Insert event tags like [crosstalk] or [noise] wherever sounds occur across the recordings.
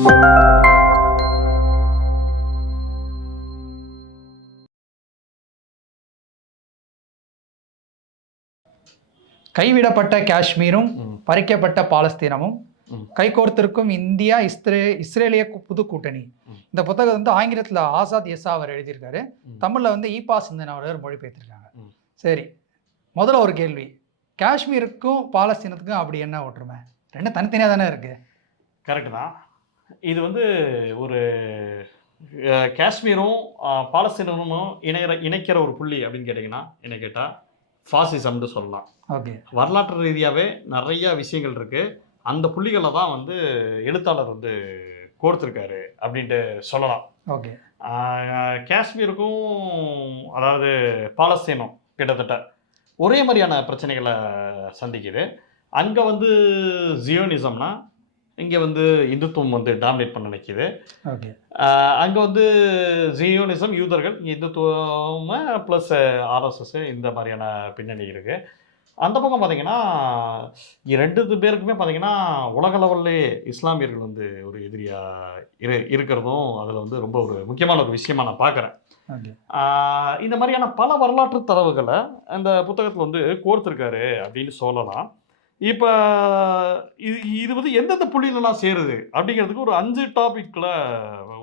கைவிடப்பட்ட காஷ்மீரும். பறிக்கப்பட்ட பாலஸ்தீனமும். கைகோர்த்திருக்கும் இந்தியா இஸ்ரே இஸ்ரேலிய புது கூட்டணி. இந்த புத்தகம் வந்து ஆங்கிலத்தில் ஆசாத் எஸ்ஸா அவர் எழுதியிருக்காரு. தமிழில் வந்து ஈபா சிந்தன் அவர் மொழிபெயர்த்திருக்காங்க. சரி முதல்ல ஒரு கேள்வி காஷ்மீருக்கும் பாலஸ்தீனத்துக்கும் அப்படி என்ன ஒற்றுமை ரெண்டும் தனித்தனியாக தானே இருக்கு கரெக்டு தான் இது வந்து ஒரு காஷ்மீரும் பாலஸ்தீனமும் இணைகிற இணைக்கிற ஒரு புள்ளி அப்படின்னு கேட்டிங்கன்னா என்ன கேட்டால் ஃபாசிசம்னு சொல்லலாம். ஓகே. வரலாற்று ரீதியாகவே நிறைய விஷயங்கள் இருக்குது அந்த புள்ளிகளை தான் வந்து எழுத்தாளர் வந்து கோர்த்துருக்காரு அப்படின்ட்டு சொல்லலாம். ஓகே. காஷ்மீருக்கும் அதாவது பாலஸ்தீனம் கிட்டத்தட்ட ஒரே மாதிரியான பிரச்சனைகளை சந்திக்குது. அங்கே வந்து ஜியோனிசம்னா இங்கே வந்து இந்துத்துவம் வந்து டாமினேட் பண்ண நினைக்குது. ஓகே. அங்கே வந்து ஜியோனிசம் யூதர்கள் இந்துத்துவம் ப்ளஸ் ஆர்எஸ்எஸ் இந்த மாதிரியான பின்னணி இருக்குது அந்த பக்கம் பார்த்தீங்கன்னா ரெண்டு பேருக்குமே பார்த்தீங்கன்னா உலக லெவல்லே இஸ்லாமியர்கள் வந்து ஒரு எதிரியாக இரு இருக்கிறதும் அதில் வந்து ரொம்ப ஒரு முக்கியமான ஒரு விஷயமா நான் பார்க்குறேன் இந்த மாதிரியான பல வரலாற்று தரவுகளை அந்த புத்தகத்தில் வந்து கோர்த்திருக்காரு அப்படின்னு சொல்லலாம். இப்போ இது இது வந்து எந்தெந்த புள்ளியிலலாம் சேருது? அப்படிங்கிறதுக்கு ஒரு அஞ்சு டாபிக்கில்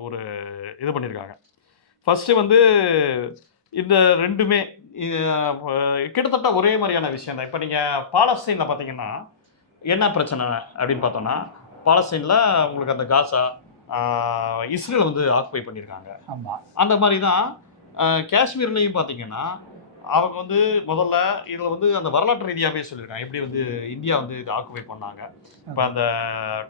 ஒரு இது பண்ணியிருக்காங்க ஃபஸ்ட்டு வந்து இந்த ரெண்டுமே இது கிட்டத்தட்ட ஒரே மாதிரியான விஷயம் தான். இப்போ நீங்கள் பாலஸ்தீனில் பார்த்தீங்கன்னா என்ன பிரச்சனை அப்படின்னு பார்த்தோன்னா பாலஸ்தீனில் உங்களுக்கு அந்த காசா இஸ்ரேல் வந்து ஆக்குபை பண்ணியிருக்காங்க ஆமாம் அந்த மாதிரி தான் காஷ்மீர்லேயும் பார்த்தீங்கன்னா அவங்க வந்து முதல்ல இதில் வந்து அந்த வரலாற்று ரீதியாகவே சொல்லியிருக்காங்க. எப்படி வந்து இந்தியா வந்து இது ஆக்குபை பண்ணாங்க. இப்போ அந்த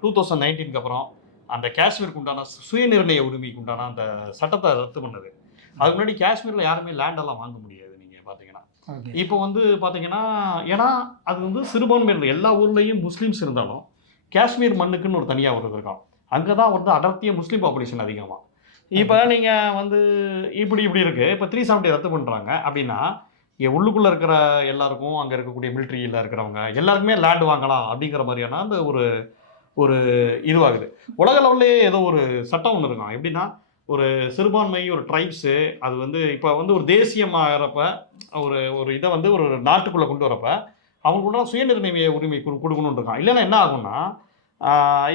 டூ தௌசண்ட் நைன்டீனுக்கு அப்புறம் அந்த காஷ்மீருக்கு உண்டான சுயநிர்ணய உரிமைக்கு உண்டான அந்த சட்டத்தை ரத்து பண்ணது. அதுக்கு முன்னாடி காஷ்மீரில் யாருமே லேண்டெல்லாம் வாங்க முடியாது நீங்கள் பார்த்தீங்கன்னா இப்போ வந்து பார்த்தீங்கன்னா ஏன்னா அது வந்து சிறுபான்மையினர் எல்லா ஊர்லேயும் முஸ்லீம்ஸ் இருந்தாலும் காஷ்மீர் மண்ணுக்குன்னு ஒரு தனியாக ஒரு இருக்கும் அங்கே தான் வந்து அடர்த்திய முஸ்லீம் பாப்புலேஷன் அதிகமாக இப்போ நீங்கள் வந்து இப்படி இப்படி இருக்குது இப்போ த்ரீ செவன்ட்டி ரத்து பண்ணுறாங்க அப்படின்னா உள்ளுக்குள்ளே இருக்கிற எல்லாருக்கும் அங்கே இருக்கக்கூடிய மிலிட்ரியில் இருக்கிறவங்க எல்லாருக்குமே லேண்ட் வாங்கலாம் அப்படிங்கிற மாதிரியான அந்த ஒரு ஒரு இதுவாகுது. உலக லெவல்லே ஏதோ ஒரு சட்டம் ஒன்று இருக்கும். எப்படின்னா ஒரு சிறுபான்மை ஒரு ட்ரைப்ஸு அது வந்து இப்போ வந்து ஒரு தேசியமாகிறப்ப ஒரு ஒரு இதை வந்து ஒரு நாட்டுக்குள்ளே கொண்டு வரப்போ அவங்களுக்கு சுயநிர்ணய உரிமை கொடு- இருக்கான் இல்லைன்னா என்ன ஆகும்னா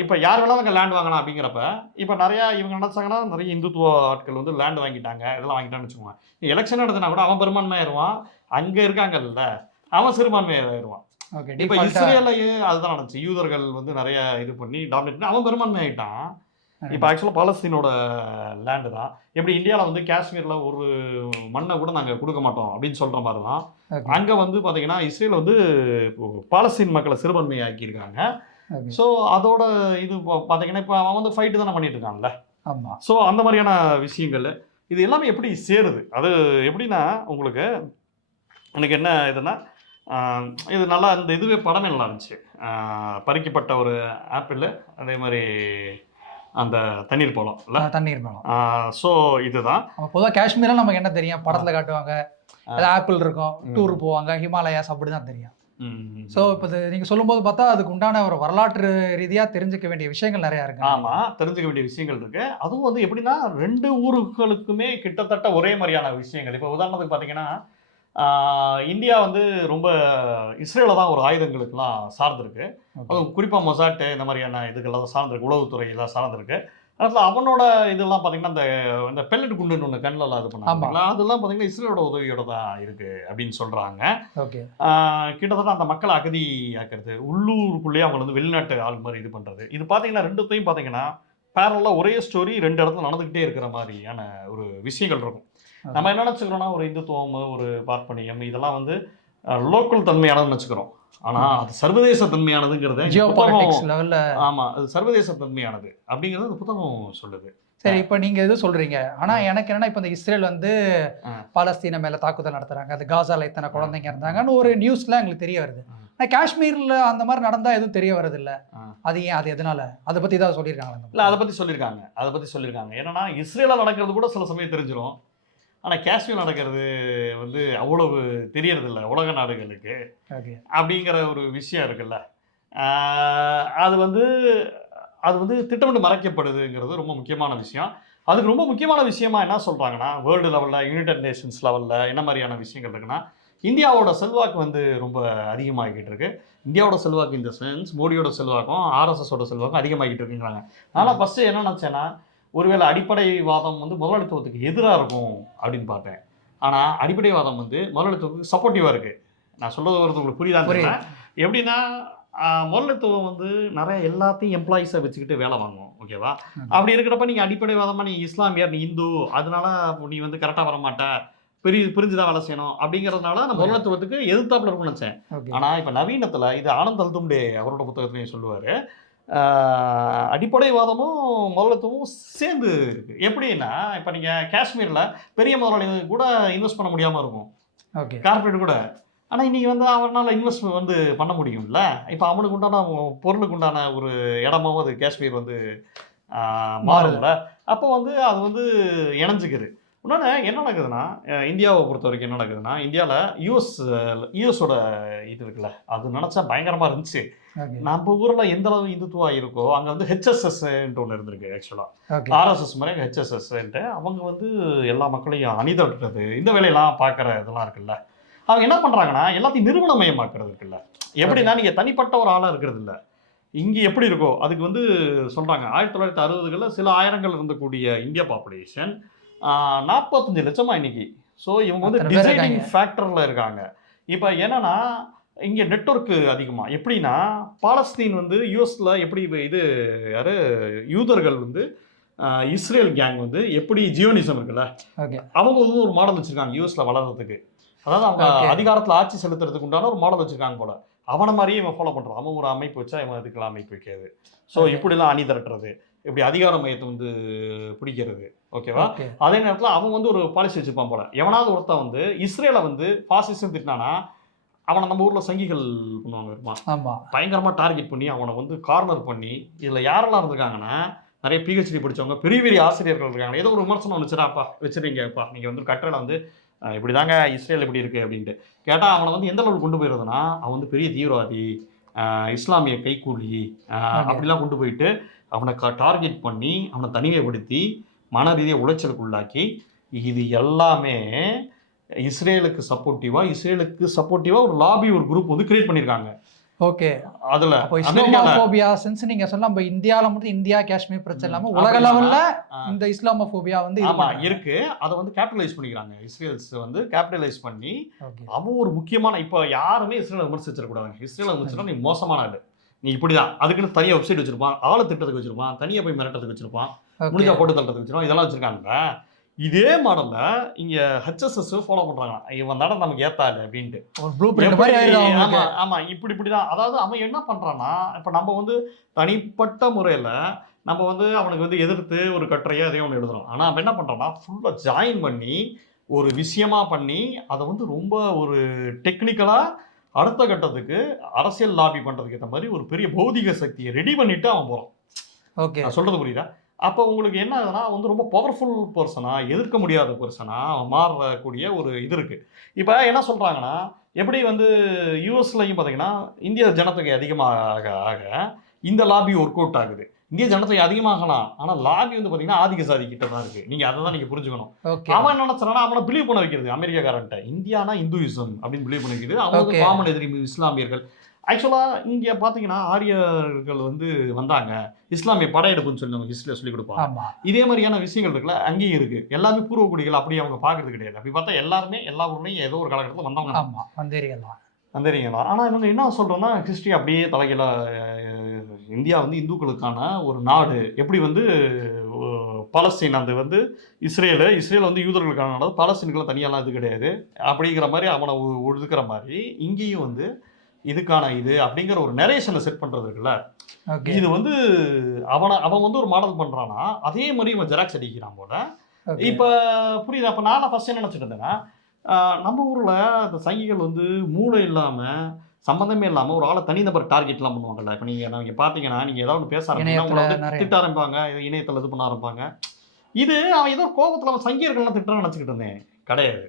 இப்போ யார் வேணாலும் அங்கே லேண்ட் வாங்கலாம் அப்படிங்கிறப்ப இப்போ நிறையா இவங்க நினச்சாங்கன்னா நிறைய இந்துத்துவ ஆட்கள் வந்து லேண்ட் வாங்கிட்டாங்க இதெல்லாம் வாங்கிட்டான்னு வச்சுக்கோங்க எலெக்ஷன் நடத்தினா கூட அவன் பெரும்பான்மை ஆயிடுவான் அங்கே இருக்காங்கல்ல அவன் சிறுபான்மை ஆயிடுவான் ஓகே இப்போ இஸ்ரேலையும் அதுதான் நடந்துச்சு. யூதர்கள் வந்து நிறைய இது பண்ணி டாமினேட் பண்ணி அவன் பெரும்பான்மை ஆயிட்டான் இப்போ ஆக்சுவலாக பாலஸ்தீனோட லேண்டு தான். எப்படி இந்தியாவில் வந்து காஷ்மீரில் ஒரு மண்ணை கூட நாங்கள் கொடுக்க மாட்டோம் அப்படின்னு சொல்கிற மாதிரி தான் அங்கே வந்து பார்த்தீங்கன்னா இஸ்ரேல் வந்து பாலஸ்தீன் மக்களை சிறுபான்மை ஆக்கியிருக்காங்க ஓகே ஸோ அதோட இது பார்த்தீங்கன்னா இப்போ அவன் வந்து ஃபைட்டு தானே பண்ணிட்டு இருக்கான்ல? ஆமாம் ஸோ அந்த மாதிரியான விஷயங்கள் இது எல்லாமே எப்படி சேருது? அது எப்படின்னா உங்களுக்கு எனக்கு என்ன இதுன்னா இது நல்லா இந்த இதுவே படமே நல்லா இருந்துச்சு. பறிக்கப்பட்ட ஒரு ஆப்பிள் அதே மாதிரி அந்த தண்ணீர் பழம் இல்லை? தண்ணீர் மேலம் ஸோ இதுதான். பொதுவாக காஷ்மீரில் நமக்கு என்ன தெரியும்? படத்தில் காட்டுவாங்க. ஆப்பிள் இருக்கும். டூர் போவாங்க ஹிமாலயாஸ் அப்படி தான் தெரியும். ஸோ இப்போ நீங்கள் சொல்லும்போது பார்த்தா அதுக்கு உண்டான ஒரு வரலாற்று ரீதியாக தெரிஞ்சுக்க வேண்டிய விஷயங்கள் நிறையா இருக்கு. ஆமா தெரிஞ்சுக்க வேண்டிய விஷயங்கள் இருக்கு. அதுவும் வந்து எப்படின்னா ரெண்டு ஊர்களுக்குமே கிட்டத்தட்ட ஒரே மாதிரியான விஷயங்கள். இப்போ உதாரணத்துக்கு பார்த்தீங்கன்னா இந்தியா வந்து ரொம்ப இஸ்ரேல தான் ஒரு ஆயுதங்களுக்கெல்லாம் சார்ந்திருக்கு. அதுவும் குறிப்பாக மொசாட்டு இந்த மாதிரியான இதுக்கெல்லாம் சார்ந்திருக்கு. உளவுத்துறை எல்லாம் சார்ந்திருக்கு. அதில் அவனோட இதெல்லாம் பார்த்தீங்கன்னா அந்த இந்த பெல்லட் குண்டுன்னு ஒன்று கண்ணில் இது பண்ணாங்க அதெல்லாம் பார்த்தீங்கன்னா இஸ்ரேலோட உதவியோட தான் இருக்கு அப்படின்னு சொல்றாங்க. ஓகே. கிட்டத்தட்ட அந்த மக்களை அகதி ஆக்கிறது உள்ளூருக்குள்ளேயே அவங்க வந்து வெளிநாட்டு ஆள் மாதிரி இது பண்ணுறது இது பார்த்தீங்கன்னா ரெண்டுத்தையும் பார்த்தீங்கன்னா பேரலாக ஒரே ஸ்டோரி ரெண்டு இடத்துல நடந்துக்கிட்டே இருக்கிற மாதிரியான ஒரு விஷயங்கள் இருக்கும். நம்ம என்ன நினச்சிக்கிறோம்னா ஒரு இந்துத்துவம் ஒரு பார்ப்பனியம் இதெல்லாம் வந்து லோக்கல் தன்மையானதுன்னு வச்சுக்கிறோம். ஆனால் அது சர்வதேச தன்மையானதுங்கிறத லெவலில் ஆமா அது சர்வதேச தன்மையானது அப்படிங்கிறது இந்த புத்தகம் சொல்லுது. சரி இப்போ நீங்கள் எது சொல்கிறீங்க ஆனால் எனக்கு என்னன்னா இப்போ இந்த இஸ்ரேல் வந்து. பாலஸ்தீன மேலே தாக்குதல் நடத்துகிறாங்க அது காசால இத்தனை குழந்தைங்க இருந்தாங்கன்னு ஒரு நியூஸ்லாம் எங்களுக்கு தெரிய வருது. ஆ. ஆனால் காஷ்மீரில் அந்த மாதிரி நடந்தால் எதுவும் தெரிய வருது இல்ல ஆ. அது ஏன் அது எதனால? அதை பற்றி தான் சொல்லியிருக்காங்களா இல்லை அதை பற்றி சொல்லியிருக்காங்க. அதை பற்றி சொல்லியிருக்காங்க. என்னன்னா இஸ்ரேலில் நடக்கிறது கூட சில சமயம் தெரிஞ்சிடும் ஆனால் காஷ்மீர் நடக்கிறது வந்து அவ்வளவு தெரியறதில்ல உலக நாடுகளுக்கு. ஓகே. அப்படிங்கிற ஒரு விஷயம் இருக்குல்ல. அது வந்து அது வந்து திட்டமிட்டு மறைக்கப்படுதுங்கிறது ரொம்ப முக்கியமான விஷயம். அதுக்கு ரொம்ப முக்கியமான விஷயமா என்ன சொல்றாங்கன்னா வேர்ல்டு லெவலில் யுனைடெட் நேஷன்ஸ் லெவலில் என்ன மாதிரியான விஷயங்கள் இருக்குன்னா இந்தியாவோட செல்வாக்கு வந்து ரொம்ப அதிகமாகிட்டு இருக்கு. இந்தியாவோட செல்வாக்கு இந்த சென்ஸ் மோடியோட செல்வாக்கும் ஆர்எஸ்எஸோட செல்வாக்கும் அதிகமாகிட்டு இருக்குங்கிறாங்க. ஆனால் ஃபஸ்ட்டு என்ன நினச்சேன்னா ஒருவேளை அடிப்படைவாதம் வந்து முதலாளித்துவத்துக்கு எதிராக இருக்கும் அப்படின்னு பார்த்தேன். ஆனால் அடிப்படைவாதம் வந்து முதலாளித்துவத்துக்கு சப்போர்ட்டிவாக இருக்குது நான் சொல்றது வருது உங்களுக்கு புரியுது. எப்படின்னா முதலாளித்துவம் வந்து நிறைய எல்லாத்தையும் எம்ப்ளாயிஸை வச்சுக்கிட்டு வேலை வாங்கும் ஓகேவா. அப்படி இருக்கிறப்ப நீங்கள் அடிப்படைவாதமாக நீ இஸ்லாமியர் நீ இந்து அதனால நீ வந்து கரெக்டாக வர மாட்ட பெரிய பிரிஞ்சுதான் வேலை செய்யணும் அப்படிங்கிறதுனால நான் முதலாளித்துவத்துக்கு எதிர்த்தாப்புல இருக்கும்னு நினச்சேன். ஆனால் இப்போ நவீனத்தில் இது ஆனந்த் அல்தும்டே அவரோட புத்தகத்துலையும் சொல்லுவார். அடிப்படைவாதமும் முதலாளித்துவமும் சேர்ந்து இருக்கு. எப்படின்னா இப்போ நீங்கள் காஷ்மீரில் பெரிய முதலாளி கூட இன்வெஸ்ட் பண்ண முடியாமல் இருக்கும். ஓகே. கார்ப்பரேட் கூட. ஆனால் இன்னைக்கு வந்து அவனால் இன்வெஸ்ட் வந்து பண்ண முடியும்ல? இப்போ அவனுக்கு உண்டான பொருளுக்கு உண்டான ஒரு இடமாவும் அது காஷ்மீர் வந்து ஆஹ், மாறும்ல? அப்போ வந்து அது வந்து இணைஞ்சுக்குது. இன்னொன்று என்ன நடக்குதுன்னா இந்தியாவை பொறுத்த வரைக்கும் என்ன நடக்குதுன்னா இந்தியாவில் யூஎஸ் யூஎஸோட இது இருக்குல்ல அது நினச்சா பயங்கரமாக இருந்துச்சு. நம்ம ஊரில் எந்த அளவு இந்துத்துவா இருக்கோ அங்கே வந்து ஹெச்எஸ்எஸ்ன்ட்டு ஒன்று இருந்திருக்கு ஆக்சுவலாக ஆர்எஸ்எஸ் மாதிரி ஹெச்எஸ்எஸ்ன்ட்டு அவங்க வந்து எல்லா மக்களையும் அணிதட்டுறது இந்த வேலையெல்லாம் பார்க்குற இதெல்லாம் இருக்குல்ல. அவங்க என்ன பண்ணுறாங்கன்னா எல்லாத்தையும் நிறுவனமயமாக்குறது இருக்குல்ல. எப்படின்னா நீங்கள் தனிப்பட்ட ஒரு ஆளாக இருக்கிறது இல்ல. இங்கே எப்படி இருக்கோ அதுக்கு வந்து சொல்கிறாங்க ஆயிரத்தி தொள்ளாயிரத்தி அறுபதுகளில் சில ஆயிரங்கள் இருந்தக்கூடிய இந்தியா பாப்புலேஷன் நாற்பத்தஞ்சு லட்சமா இன்னைக்கு. ஸோ இவங்க வந்து டிசைனிங். ஃபேக்டரில் இருக்காங்க. இப்போ என்னன்னா இங்கே நெட்வொர்க்கு அதிகமாக எப்படின்னா பாலஸ்தீன் வந்து யூஎஸில் எப்படி இது யாரு யூதர்கள் வந்து இஸ்ரேல் கேங் வந்து எப்படி ஜியோனிசம் இருக்குல்ல அவங்க வந்து ஒரு மாடல் வச்சிருக்காங்க யூஎஸ்ல வளர்றதுக்கு. அதாவது அவங்க. அதிகாரத்தில் ஆட்சி செலுத்துறதுக்கு உண்டான ஒரு மாடல் வச்சிருக்காங்க போல. அவனை மாதிரியே இவன் ஃபாலோ பண்றான். அவன் ஒரு அமைப்பு வச்சா இவன் இதுக்கெல்லாம் அமைப்பு வைக்கிறது ஸோ. இப்படிலாம் அணி திரட்டுறது. இப்படி அதிகார மையத்தை வந்து பிடிக்கிறது. ஓகேவா ஓகே அதே நேரத்தில் அவன் வந்து ஒரு பாலிசி வச்சிருப்பான் போல. எவனாவது ஒருத்தன் வந்து இஸ்ரேலை வந்து பாசிசம் திட்டினானா அவனை நம்ம ஊர்ல சங்கிகள் பண்ணுவாங்க இருப்பான் ஆமா. பயங்கரமாக டார்கெட் பண்ணி அவனை வந்து கார்னர் பண்ணி இதில் யாரெல்லாம் இருந்திருக்காங்கன்னா நிறைய பிஹெச்டி படிச்சவங்க பெரிய பெரிய ஆசிரியர்கள் இருக்காங்க. ஏதோ ஒரு விமர்சனம் வச்சுடாப்பா வச்சுருங்கப்பா நீங்கள் வந்து கட்டுரையில் வந்து இப்படி தாங்க இஸ்ரேல் இப்படி இருக்குது அப்படின்ட்டு. கேட்டால் அவனை வந்து எந்த அளவுக்கு கொண்டு போயிருதுன்னா அவன் வந்து பெரிய தீவிரவாதி. இஸ்லாமிய கைக்கூலி. அப்படிலாம் கொண்டு போயிட்டு அவனை டார்கெட் பண்ணி அவனை தனிமைப்படுத்தி மன ரீதியாக உளைச்சலுக்கு உள்ளாக்கி இது எல்லாமே இஸ்ரேலுக்கு சப்போர்ட்டிவாக இஸ்ரேலுக்கு சப்போர்ட்டிவாக ஒரு லாபி ஒரு குரூப் வந்து கிரியேட் பண்ணியிருக்காங்க ஓகே. அதில் சென்ஸ் நீங்க சொல்ல நம்ம இந்தியால மட்டும் இந்தியா காஷ்மீர் பிரச்சனை இல்லாம உலக லெவல்ல. இந்த இஸ்லாமோபோபியா வந்து ஆமா இருக்கு. அதை வந்து கேபிட்டலைஸ் பண்ணிக்கிறாங்க. இஸ்ரேல்ஸ் வந்து கேபிட்டலைஸ் பண்ணி அவன் ஒரு முக்கியமான இப்போ யாருமே இஸ்ரேலை விமர்சிச்சிடக்கூடாதுங்க இஸ்ரேலை விமர்சிச்சா நீ மோசமான ஆளு. நீ இப்படிதான். அதுக்குன்னு தனியாக வெப்சைட் வச்சிருப்பான். ஆளை திட்டத்துக்கு வச்சிருப்பான். தனியாக போய் மிரட்டத்துக்கு வச்சிருப்பான். முடிஞ்சா போட்டு தள்ளுறதுக்கு வச்சிருப்பான். இதெல்லாம் வச்சிருக்காங்க இதே மாடல்ல இங்க ஹெச்எஸ்எஸ் ஃபாலோ பண்றாங்க. இவன் தானே நமக்கு ஏத்தாது அப்படின்ட்டு. ஆமா இப்படி இப்படிதான் அதாவது அவன் என்ன பண்றான்னா இப்ப நம்ம வந்து தனிப்பட்ட முறையில நம்ம வந்து அவனுக்கு வந்து எதிர்த்து ஒரு கட்டுரையோ எதையோ ஒன்று எழுதுறோம். ஆனா அவன் என்ன பண்றான்னா ஃபுல்லா ஜாயின் பண்ணி ஒரு விஷயமா பண்ணி அதை வந்து ரொம்ப ஒரு டெக்னிக்கலா அடுத்த கட்டத்துக்கு அரசியல் லாபி பண்றதுக்கு ஏற்ற மாதிரி ஒரு பெரிய பௌதிக சக்தியை ரெடி பண்ணிட்டு அவன் போறான். ஓகே நான் சொல்றது புரியுதா? அப்போ உங்களுக்கு என்ன ஆகுதுன்னா வந்து ரொம்ப பவர்ஃபுல் பர்சனா எதிர்க்க முடியாத பர்சனா மாறக்கூடிய ஒரு இது இருக்கு. இப்போ என்ன சொல்றாங்கன்னா எப்படி வந்து யூஎஸ்லையும் பார்த்தீங்கன்னா இந்திய ஜனத்தொகை அதிகமாக ஆக இந்த லாபி ஒர்க் அவுட் ஆகுது. இந்திய ஜனத்தொகை அதிகமாகலாம் ஆனால் லாபி வந்து பார்த்தீங்கன்னா ஆதிக்க சாதி கிட்ட தான் இருக்கு. நீங்க அதை தான் நீங்க புரிஞ்சுக்கணும். அவன் என்ன நினைச்சானா அவனை பிலீவ் பண்ண வைக்கிறது அமெரிக்காக்காரன்ட்ட. இந்தியானா இந்துயிசம் அப்படின்னு பிலீவ் பண்ண வைக்கிறது. அவங்களுக்கு. காமன் எதிரி இஸ்லாமியர்கள். ஆக்சுவலாக இங்கே பார்த்தீங்கன்னா ஆரியர்கள் வந்து வந்தாங்க. இஸ்லாமிய படையெடுப்புன்னு சொல்லி நமக்கு ஹிஸ்ட்ரியில் சொல்லி கொடுப்பாங்க இதே மாதிரியான விஷயங்கள் இருக்குல்ல அங்கேயும் இருக்கு. எல்லாமே பூர்வ குடிகள் அப்படி அவங்க பார்க்கறது கிடையாது. அப்படி பார்த்தா எல்லாருமே எல்லா ஊர்லையும் ஏதோ ஒரு காலகட்டத்தில் வந்தவங்க தான். ஆமா வந்தேரிகள் தான். ஆனால் இவங்க என்ன சொல்றோம்னா ஹிஸ்ட்ரி அப்படியே தலைகீழ இந்தியா வந்து இந்துக்களுக்கான ஒரு நாடு. எப்படி வந்து பலஸ்தீன் அந்த வந்து இஸ்ரேலு இஸ்ரேல் வந்து யூதர்களுக்கான நாடு. பலஸ்தீனுக்குலாம் தனியாலாம் இது கிடையாது. அப்படிங்கிற மாதிரி அவனை ஒதுக்குற மாதிரி இங்கேயும் வந்து இதுக்கான இது அப்படிங்கிற ஒரு நரேஷனை செட் பண்றது இருக்குல்ல. இது வந்து அவனை அவன் வந்து ஒரு மாடல் பண்றானா அதே மாதிரி இவன் ஜெராக்ஸ் அடிக்கிறான் போல. இப்போ புரியுது? அப்போ நான் ஃபர்ஸ்ட் என்ன நினச்சிட்டு இருந்தேன்னா நம்ம ஊரில் இந்த சங்கிகள் வந்து மூளை இல்லாமல் சம்மந்தமே இல்லாமல் ஒரு ஆளை தனிநபர் டார்கெட்லாம் பண்ணுவாங்கல்ல. இப்போ நீங்கள் நீங்கள் பார்த்தீங்கன்னா நீங்கள் ஏதாவது ஒன்று பேச ஆரம்பிச்சீங்கன்னா. திட்ட ஆரம்பிப்பாங்க. இணையத்தில் இது பண்ண ஆரம்பிப்பாங்க. இது அவன் ஏதோ கோபத்தில் அவன் சங்கியர்கள்லாம் திட்டுறான்னு நினச்சிக்கிட்டு இருந்தேன். கிடையாது.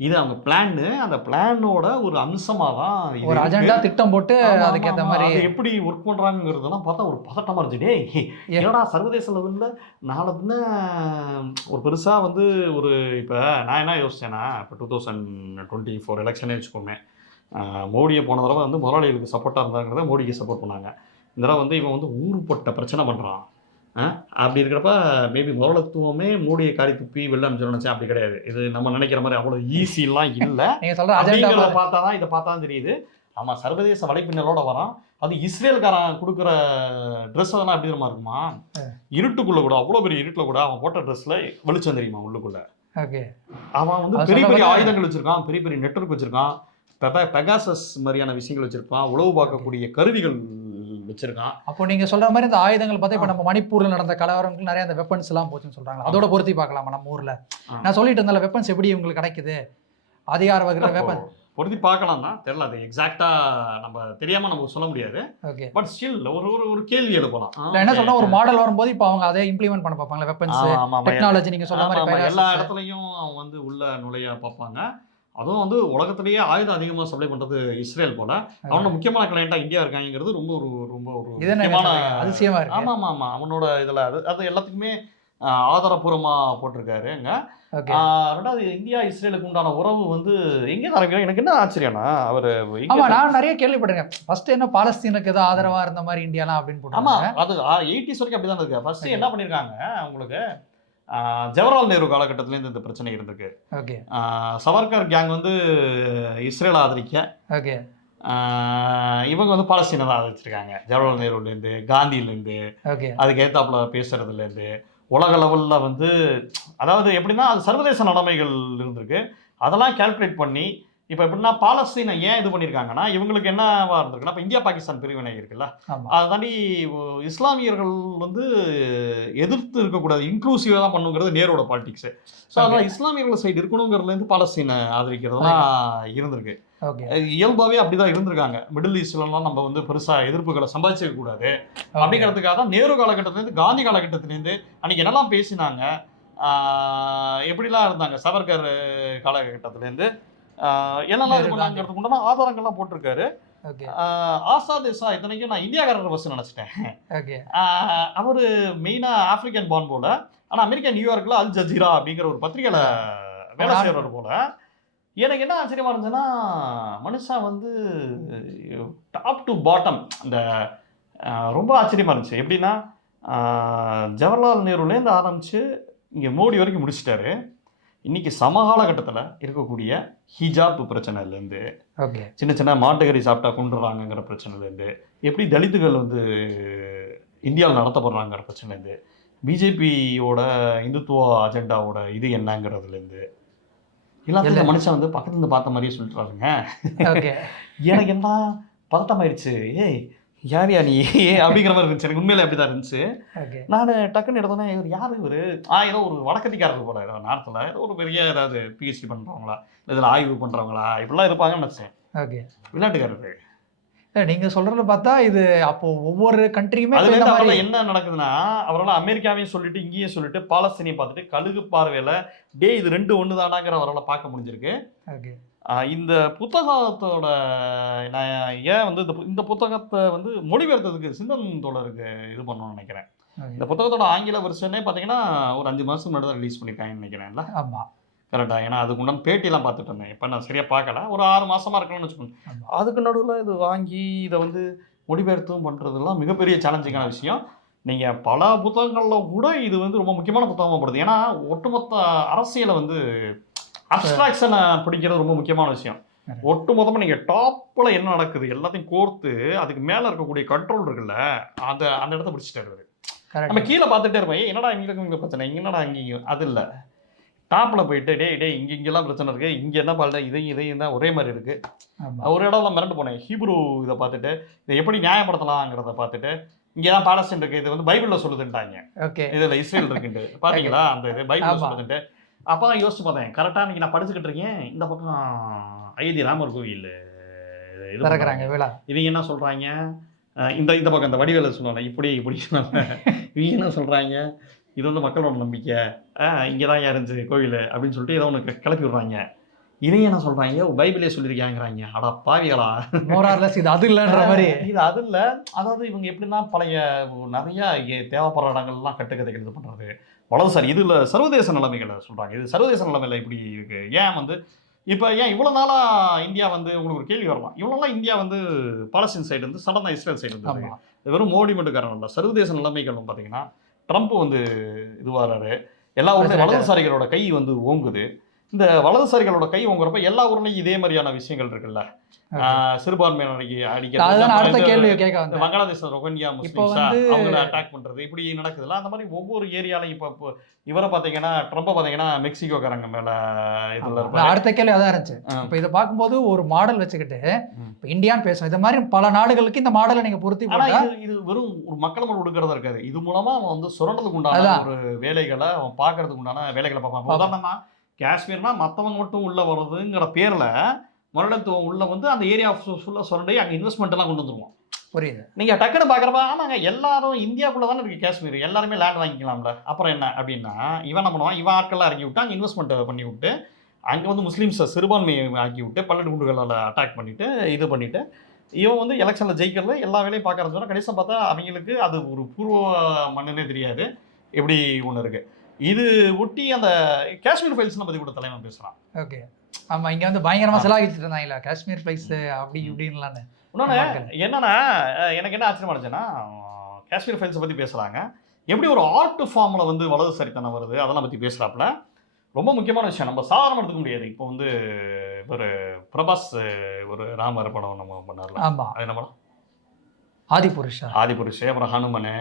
இது அவங்க பிளான்னு அந்த பிளானோட ஒரு அம்சமாக தான் ஒரு. அஜெண்டா திட்டம் போட்டு ஆமா, மாதிரி எப்படி ஒர்க் பண்றாங்கிறதெல்லாம் பார்த்தா ஒரு பதட்டமா இருந்துச்சு. ஏ. ஏன்னா சர்வதேச லெவல்ல நாளை பின்ன ஒரு பெருசா வந்து ஒரு இப்போ நான் என்ன யோசிச்சேன்னா இப்போ டூ தௌசண்ட் டுவெண்ட்டி ஃபோர் எலெக்ஷனே வச்சுக்கோமே மோடியை போன தடவை வந்து முதலாளிகளுக்கு சப்போர்ட்டாக இருந்தாங்கிறத மோடிக்கு சப்போர்ட் பண்ணாங்க. இந்த தடவை வந்து இவன் வந்து ஊருப்பட்ட பிரச்சனை பண்ணுறான் அப்படி இருக்கிறப்ப மேபி முதலாளித்துவமே மோடியை காரி துப்பி அனுப்பிச்சு நினச்சேன் அப்படி கிடையாது. இது நம்ம நினைக்கிற மாதிரி அவ்வளோ ஈஸிலாம் இல்லை. [laughs] நீங்க சொல்ற அஜெண்டா அப்படிங்கிறத பார்த்தா தான் இதை பார்த்தா தான் தெரியுது. ஆமா சர்வதேச வலைப்பின்னலோட வரான் அது இஸ்ரேல்காரன் கொடுக்குற ட்ரெஸ் அதெல்லாம் எப்படி தெரியுமா இருக்குமா? இருட்டுக்குள்ள கூட அவ்வளோ பெரிய இருட்டுல கூட அவன் போட்ட ட்ரெஸ்ல வெளிச்சம் தெரியுமா உள்ளுக்குள்ள? ஓகே. அவன் வந்து பெரிய பெரிய ஆயுதங்கள் வச்சிருக்கான் பெரிய பெரிய நெட்வொர்க் வச்சிருக்கான். பெகாசஸ் மாதிரியான விஷயங்கள் வச்சிருக்கான் உளவு பார்க்கக்கூடிய கருவிகள் வச்சிருக்கான். அப்போ நீங்க சொல்ற மாதிரி இந்த ஆயுதங்கள் பார்த்தா இப்ப நம்ம மணிப்பூர்ல நடந்த கலவரங்கள் நிறைய அந்த வெப்பன்ஸ் எல்லாம் போச்சுன்னு சொல்றாங்க. அதோட பொருத்தி பார்க்கலாமா நம்ம ஊர்ல. நான் சொல்லிட்டு இருந்தேன் வெப்பன்ஸ் எப்படி இவங்களுக்கு கிடைக்குது? அதிகார வகையில வெப்பன் பொருத்தி பார்க்கலாம் தான். தெரியல அது எக்ஸாக்டா நம்ம தெரியாம நம்ம சொல்ல முடியாது. ஓகே பட் ஸ்டில் ஒரு ஒரு ஒரு கேள்வி எழுப்பலாம். என்ன சொல்றேன் ஒரு மாடல் வரும்போது இப்போ அவங்க அதை இம்ப்ளிமெண்ட் பண்ண பார்ப்பாங்களா வெப்பன்ஸ். டெக்னாலஜி நீங்க சொல்ற ஆமா, மாதிரி. எல்லா இடத்துலையும் அவன் வந்து உள்ள நுழைய பார்ப்பாங்க. அதுவும் வந்து உலகத்திலேயே ஆயுதம் அதிகமாக சப்ளை பண்றது இஸ்ரேல் போல. அவனோட முக்கியமான கிளையண்டா இந்தியா இருக்காங்கிறது ரொம்ப ஒரு ரொம்ப ஒரு முக்கியமான சொல்றீங்க? அதிசயமா இருக்கு. ஆமா ஆமா ஆமா அவனோட இதுல அது அது எல்லாத்துக்குமே ஆஹ், ஆதாரபூர்வமா போட்டிருக்காருங்க ஓகே. ஆஹ், ரெண்டாவது இந்தியா இஸ்ரேலுக்கு உண்டான உறவு வந்து எங்கே ஆரம்பிக்கும் எனக்கு என்ன ஆச்சரியம்னா அவர் ஆமா நான் நிறைய கேள்விப்பட்டிருக்கேன். ஃபர்ஸ்ட் என்ன பாலஸ்தீனுக்கு ஏதோ ஆதரவா இருந்த மாதிரி இந்தியாலாம் அப்படின்னு ஆமா போட்டாங்க அது எயிட்டிஸ் வரைக்கும் அப்படிதான் இருக்கு ஃபர்ஸ்ட். என்ன பண்ணிருக்காங்க உங்களுக்கு ஜவஹர்லால் நேரு காலகட்டத்திலேருந்து இந்த பிரச்சனை இருந்திருக்கு. ஓகே. சவர்கர் கேங் வந்து இஸ்ரேல் ஆதரிக்க ஓகே. இவங்க வந்து பாலஸ்தீனை தான் ஆதரிச்சிருக்காங்க. ஜவஹர்லால் நேருலேருந்து காந்தியிலேருந்து ஓகே. அதுக்கு ஏத்தாப்புல பேசுறதுலேருந்து உலக லெவலில் வந்து அதாவது எப்படின்னா அது சர்வதேச நிலைமைகள் இருந்திருக்கு. அதெல்லாம் கால்குலேட் பண்ணி இப்போ எப்படின்னா பாலஸ்தீனை ஏன் இது பண்ணியிருக்காங்கன்னா இவங்களுக்கு என்னவா இருந்திருக்குன்னா இப்போ இந்தியா பாகிஸ்தான் பிரிவினை இருக்குல்ல. அதை தாண்டி இஸ்லாமியர்கள் வந்து எதிர்த்து இருக்கக்கூடாது இன்க்ளூசிவாக தான் பண்ணுங்கிறது நேரோட பாலிடிக்ஸு ஸோ அதனால் இஸ்லாமியர்கள் சைடு இருக்கணுங்கிறதுலேருந்து பாலஸ்தீனை ஆதரிக்கிறதுலாம் இருந்திருக்கு. ஓகே இயல்பாகவே அப்படிதான் இருந்திருக்காங்க. மிடில் ஈஸ்ட்லலாம் நம்ம வந்து பெருசாக எதிர்ப்புகளை சம்பாதிச்சிக்க கூடாது. அப்படிங்கிறதுக்காக தான் நேரு காலகட்டத்திலேருந்து காந்தி காலகட்டத்திலேருந்து அன்னைக்கு என்னெல்லாம் பேசினாங்க ஆஹ் எப்படிலாம் இருந்தாங்க சவர்கர் காலகட்டத்திலேருந்து? என்னெல்லாம் இது பண்ணாங்கிறதுக்கு உண்டான ஆதாரங்கள்லாம் போட்டிருக்காரு. ஆசாத் தேசா இத்தனைக்கும் நான் இந்தியாக்காரர் பஸ் நினச்சிட்டேன். அவர் மெயினாக ஆப்பிரிக்கன் பான் போல. ஆனால் அமெரிக்கா நியூயார்க்கில் அல் ஜசீரா அப்படிங்கிற ஒரு பத்திரிகையில் வேலை செய்கிறவர் போல. எனக்கு என்ன ஆச்சரியமா இருந்துச்சுன்னா மனுஷன் வந்து டாப் டு பாட்டம் இந்த ரொம்ப ஆச்சரியமா இருந்துச்சு. எப்படின்னா ஜவஹர்லால் நேருலேருந்து ஆரம்பிச்சு இங்கே மோடி வரைக்கும் முடிச்சிட்டாரு. இன்னைக்கு சமகாலகட்டத்தில் இருக்கக்கூடிய ஹிஜாப் பிரச்சனையிலேருந்து ஓகே. சின்ன சின்ன மாட்டுக்கறி சாப்பிட்டா கொண்டுறாங்கங்கிற பிரச்சனைலேருந்து எப்படி தலித்துகள் வந்து இந்தியாவில் நடத்தப்படுறாங்கிற பிரச்சனைலேருந்து பிஜேபியோட இந்துத்துவ அஜெண்டாவோட இது என்னங்கிறதுலேருந்து எல்லாத்தையும் மனுஷன் வந்து பக்கத்துல இருந்து பார்த்த மாதிரியே சொல்லிட்டுறாருங்க எனக்கு என்ன பதட்டமாயிருச்சு ஏய் யார் யா நீ? அப்படிங்கிற மாதிரி இருந்துச்சு. எனக்கு உண்மையில அப்படி தான் இருந்துச்சு நான் டக்குன்னு எடுத்தோன்னே இவர் யார் இவர்? ஆ ஏதோ ஒரு வடக்கத்திக்காரர் போல ஏதோ நார்த்தில் ஏதோ ஒரு பெரிய ஏதாவது பிஹெச்டி பண்ணுறவங்களா இதில் ஆய்வு பண்ணுறவங்களா இப்படிலாம் இருப்பாங்கன்னு நினச்சேன். ஓகே. விளையாட்டுக்காரரு. நீங்க சொல்றத பார்த்தா இது அப்போ ஒவ்வொரு கண்ட்ரியுமே அதுல என்ன நடக்குதுன்னா அவரால் அமெரிக்காவையும் சொல்லிட்டு இங்கேயும் சொல்லிட்டு பாலஸ்தீனையும் பார்த்துட்டு கழுகு பார்வையில டே இது ரெண்டு ஒன்று தானாங்கிற அவரால் பார்க்க முடிஞ்சிருக்கு. இந்த புத்தகத்தோட நான் ஏன் வந்து இந்த இந்த புத்தகத்தை வந்து மொழிபெயர்த்ததுக்கு சிந்தன் தோழருக்கு இது பண்ணணும்னு நினைக்கிறேன். இந்த புத்தகத்தோட ஆங்கில வருஷனே பார்த்தீங்கன்னா ஒரு அஞ்சு மாதம் முன்னாடி தான் ரிலீஸ் பண்ணியிருக்காங்கன்னு நினைக்கிறேன்ல. ஆமா. கரெக்டா ஏன்னா அதுக்கு உண்டான பேட்டிலாம் பார்த்துட்டு இருந்தேன். இப்போ நான் சரியாக பார்க்கல ஒரு ஆறு மாசமா இருக்கணும்னு வச்சுக்கோங்க. அதுக்கு நடுவில் இது வாங்கி இதை வந்து மொழிபெயர்த்தும் பண்ணுறதுலாம் மிகப்பெரிய சேலஞ்சிங்கான விஷயம். நீங்கள் பல புத்தகங்களில் கூட இது வந்து ரொம்ப முக்கியமான புத்தகமாக படுது. ஏன்னா ஒட்டுமொத்த அரசியலை வந்து அப்ஸ்ட்ராக்ஷனை பிடிக்கிறது ரொம்ப முக்கியமான விஷயம். Correct. ஒட்டுமொத்தமாக நீங்கள் டாப்பில் என்ன நடக்குது எல்லாத்தையும் கோர்த்து அதுக்கு மேலே இருக்கக்கூடிய கண்ட்ரோல் இருக்குல்ல அதை அந்த இடத்த பிடிச்சிட்டாரு அவரு. நம்ம கீழே பார்த்துட்டே இருப்போம் என்னடா இங்கே இங்கே பிரச்சனை? என்னடா இங்கேயும் அது இல்லை. டாப்பில் போயிட்டு டேய் டேய் இங்கே இங்கெல்லாம் பிரச்சனை இருக்கு. இங்கே என்ன பால்டா இதையும் இதையும் தான் ஒரே மாதிரி இருக்கு. ஆமா. ஒரு இடம் தான் மிரண்டு போனேன். ஹீப்ரூ இதை பார்த்துட்டு இதை எப்படி நியாயப்படுத்தலாங்கிறத பார்த்துட்டு இங்கே தான் பாலஸ்தீன் இருக்கு. இது வந்து பைபிளில் சொல்லுதுன்ட்டாங்க. ஓகே இதில் இஸ்ரேல் இருக்குன்ட்டு. பார்த்தீங்களா அந்த இது பைபிளில். சொல்லுதுன்ட்டு. அப்போ தான் யோசிச்சு பார்த்தேன். கரெக்டாக இன்னைக்கு நான் படிச்சுக்கிட்டு இருக்கேன். இந்த பக்கம் அயோத்தி ராமர் கோவில் இது திறக்கிறாங்க விழா. இவங்க என்ன சொல்றாங்க? அஹ் இந்த இந்த பக்கம் இந்த வடிவேல சொன்னாங்க இப்படி இப்படி சொன்னாங்க [laughs] இவங்க என்ன சொல்றாங்க? இது வந்து மக்களோட நம்பிக்கை. இங்கே தான் இருந்துச்சு கோவில்? அப்படின்னு சொல்லிட்டு ஏதோ ஒன்று கிளப்பி விடுறாங்க. இதை என்ன சொல்றாங்க? பைபிளே சொல்லியிருக்காங்கிறாங்க. அடா பாவிகளா. மோரார்லஸ் இது அது இல்லைன்ற மாதிரி. இது அது இல்ல. அதாவது இவங்க எப்படின்னா பழைய நிறைய தேவைப்படுற இடங்கள்லாம் கட்டுக்கதைகள் இது பண்றது. வலதுசாரி இதுல சர்வதேச நிலைமைகளை சொல்றாங்க. இது சர்வதேச நிலைமையில இப்படி இருக்கு. ஏன் வந்து இப்போ ஏன் இவ்வளோ நாளா இந்தியா வந்து உங்களுக்கு ஒரு கேள்வி வரலாம் இவ்வளோ நாளா இந்தியா வந்து பாலஸ்தீன் சைடு வந்து சடனாக இஸ்ரேல் சைடு வந்து வெறும் மோடி மட்டும் காரணம் இல்லை சர்வதேச நிலைமைகளும் பார்த்தீங்கன்னா ட்ரம்ப் வந்து இதுவாகிறாரு எல்லா. வலதுசாரிகளோட கை வந்து ஓங்குது. இந்த வலதுசாரிகளோட கை ஓங்குறப்ப எல்லா ஊர்லையும் இதே மாதிரியான விஷயங்கள் இருக்குல்ல சிறுபான்மையினரை அடுத்த இந்த- கேள்வி கேட்க இந்த வங்காளதேச ரொஹிங்கியா முஸ்லிம்ஸா அவங்கள அட்டாக் பண்றது இப்படி நடக்குதுல்ல அந்த மாதிரி ஒவ்வொரு ஏரியாலையும் இப்போ இவரை பார்த்தீங்கன்னா ட்ரம்ப்பை பார்த்தீங்கன்னா மெக்சிகோக்காரங்க மேல இதுல. இருப்பாரு அடுத்த கேள்வி அதான் இருந்துச்சு. இப்போ இதை பார்க்கும்போது ஒரு மாடல் வச்சுக்கிட்டு. இப்போ இந்தியான்னு பேசும் இது மாதிரி பல நாடுகளுக்கு இந்த மாடலை நீங்க பொருத்தி போட்டா இது வெறும் ஒரு மக்கள் மட்டும் கொடுக்கறதா இருக்காது இது மூலமா அவன் வந்து சுரண்டதுக்கு உண்டான. ஒரு வேலைகளை அவன் பார்க்கறதுக்கு உண்டான வேலைகளை பார்ப்பான். உதாரணமா காஷ்மீர்னா மத்தவங்க மட்டும் உள்ள வர்றதுங்கிற பேர்ல முரடத்துவம் உள்ள வந்து அந்த ஏரியா ஃபுல்லா சுரண்டி அங்க இன்வெஸ்ட்மெண்ட் எல்லாம் கொண்டு வந்துருவான் புரியுது. நீங்க டக்குன்னு பாக்குறப்ப ஆமாங்க எல்லாரும் இந்தியாக்குள்ள தானே இருக்கு காஷ்மீர். எல்லாருமே லேண்ட் வாங்கிக்கலாம்ல. அப்புறம் என்ன அப்படின்னா இவன் என்ன பண்ணுவான்? இவன் ஆட்கள்லாம் இறக்கி விட்டு அங்கே இன்வெஸ்ட்மெண்ட் பண்ணி விட்டு அங்கே வந்து முஸ்லீம்ஸை சிறுபான்மையை ஆக்கி விட்டு பல்லடு குண்டுகளால் அட்டாக் பண்ணிட்டு இது பண்ணிட்டு இவன் வந்து எலெக்ஷனில் ஜெயிக்கிறது எல்லா வேலையும் பார்க்கறது சொன்னா கடைசியாக பார்த்தா அவங்களுக்கு அது ஒரு பூர்வ மண்ணுனே தெரியாது. எப்படி ஒன்று இருக்கு? இது ஒட்டி அந்த காஷ்மீர் ஃபைல்ஸ் பற்றி கூட தலைவன் பேசுகிறான் ஓகே. ஆமா இங்க வந்து பயங்கரமா செலாகிட்டு இருந்தாங்களா காஷ்மீர் பிளைஸ் அப்படி இப்படின்லான்னு இன்னொன்று. என்னன்னா எனக்கு என்ன ஆச்சரியமா இருந்துச்சுன்னா காஷ்மீர் ஃபைல்ஸை பற்றி பேசுகிறாங்க எப்படி ஒரு ஆர்ட் ஃபார்மில் வந்து வலதுசாரித்தனம் வருது அதெல்லாம் பற்றி பேசுகிறாப்புல ரொம்ப முக்கியமான விஷயம் நம்ம சாதாரண எடுத்துக்க முடியாது. இப்போ வந்து ஒரு பிரபாஸ் ஒரு ராமர் படம் நம்ம பண்ணார்ல. ஆமா. அது என்ன படம்? ஆதி புருஷா ஆதிபுருஷே அப்புறம் ஹனுமனு